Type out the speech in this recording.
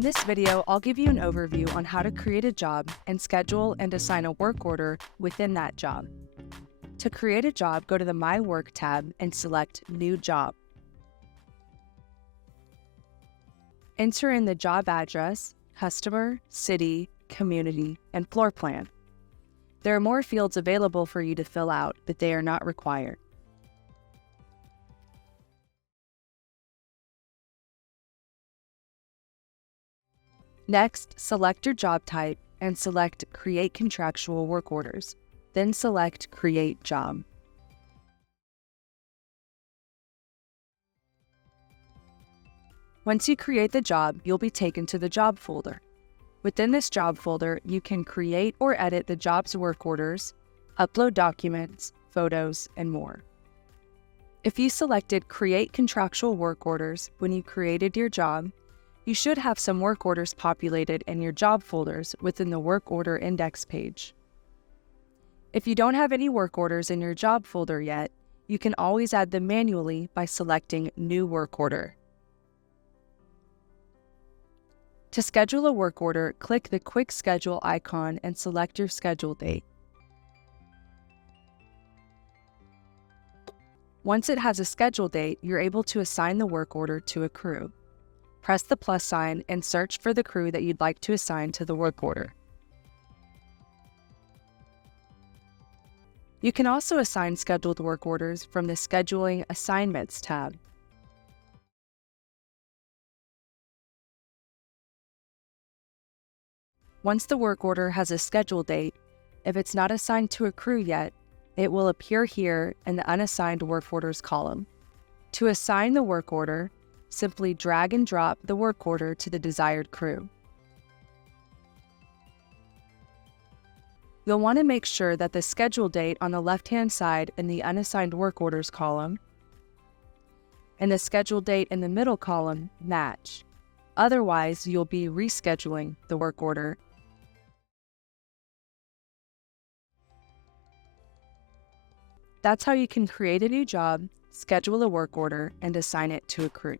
In this video, I'll give you an overview on how to create a job and schedule and assign a work order within that job. To create a job, go to the My Work tab and select New Job. Enter in the job address, customer, city, community, and floor plan. There are more fields available for you to fill out, but they are not required. Next, select your job type and select Create Contractual Work Orders. Then select Create Job. Once you create the job, you'll be taken to the job folder. Within this job folder, you can create or edit the job's work orders, upload documents, photos, and more. If you selected Create Contractual Work Orders when you created your job, you should have some work orders populated in your job folders within the Work Order Index page. If you don't have any work orders in your job folder yet, you can always add them manually by selecting New Work Order. To schedule a work order, click the Quick Schedule icon and select your schedule date. Once it has a schedule date, you're able to assign the work order to a crew. Press the plus sign and search for the crew that you'd like to assign to the work order. You can also assign scheduled work orders from the Scheduling Assignments tab. Once the work order has a schedule date, if it's not assigned to a crew yet, it will appear here in the Unassigned Work Orders column. To assign the work order, simply drag and drop the work order to the desired crew. You'll want to make sure that the schedule date on the left-hand side in the Unassigned Work Orders column and the schedule date in the middle column match. Otherwise, you'll be rescheduling the work order. That's how you can create a new job, schedule a work order, and assign it to a crew.